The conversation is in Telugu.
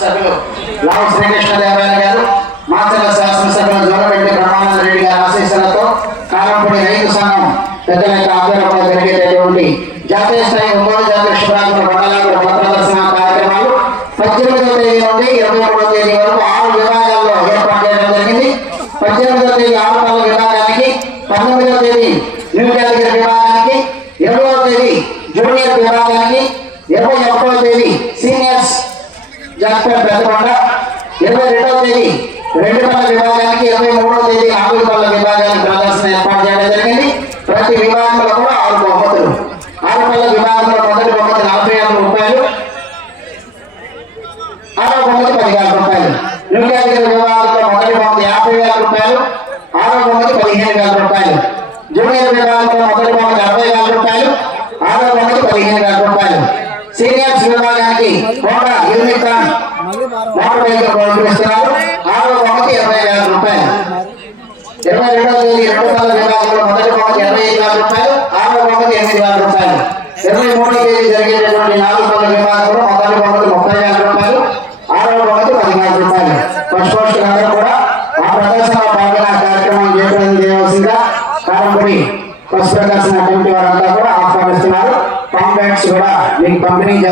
సభ్యులు శ్రీకృష్ణదేవరాయలు గారు మాచర్ల శాసనసభ్యులు జోలపెట్టి బ్రహ్మానంద రెడ్డి గారి ఆశీస్సులతో కారంపూడి రైతు సంఘం పెద్దల యొక్క ఆధ్వర్యంలో జరిగేటటువంటి జాతీయ స్థాయి ఒంగోలు జాతీయ శుభ్రాంధ్ర పత్ర పత్రదర్శన కార్యక్రమాలు పద్దెనిమిదవ తేదీ నుండి ఇరవై మూడవ తేదీ వరకు ఆరు విభాగాల్లో ఏర్పాటు చేయడం జరిగింది. పద్దెనిమిదవ తేదీ ఆరు పనుల విభాగానికి పంతొమ్మిదవ తేదీ న్యూ కేటగిరీ విభాగానికి ఇరవై తేదీ జూనియర్ విభాగానికి ఇరవై ఒకటవ జాక్పేట పెద్దకొండ ఇరవై రెండవ తేదీ రెండు పనుల విభాగానికి ఇరవై మూడవ తేదీ నాలుగు పనుల విభాగానికి ప్రదర్శన ఏర్పాటు చేయడం జరిగింది. ప్రతి విభాగంలో కూడా ఆరు బహుమతులు. ఆరు పనుల విభాగంలో మొదటి బహుమతి నలభై ఆరు రూపాయలు. ఆరో బహుమతి పదిహేను రూపాయలు. న్యూ విభాగంలో మొదటి బహుమతి యాభై వేల రూపాయలు. ఆరో బహుమతి పదిహేను వేల రూపాయలు. జూనియర్ విభాగంలో మొదటి బహుమతి అరవై వేల రూపాయలు. ఆరో బహుమతి పదిహేను వేల రూపాయలు. సీనియర్స్ విభాగానికి హోండా యూనికాన్ మోటార్ వెహికల్ పంపిస్తున్నారు. ఆరో ఒకటి ఇరవై వేల రూపాయలు. ఇరవై రెండవ తేదీ రెండు వందల విభాగంలో మొదటి ఒకటి ఇరవై ఐదు వేల రూపాయలు ఆరో ఒకటి ఎనిమిది వేల రూపాయలు. ఇరవై మూడవ తేదీ జరిగేటటువంటి నాలుగు వందల విభాగంలో మొదటి ఒకటి ముప్పై వేల రూపాయలు ఆరో ఒకటి పదివేల రూపాయలు. ఫస్ట్ పోస్ట్ అందరూ కూడా ఆ ప్రదర్శన భాగంగా కార్యక్రమం చేయడం చేయవలసిందిగా కారంపురి ఫస్ట్ ప్రదర్శన కమిటీ వారంతా కూడా ఆహ్వానిస్తున్నారు. కాంప్లైంట్స్ కూడా మీకు పంపిణీ చేస్తారు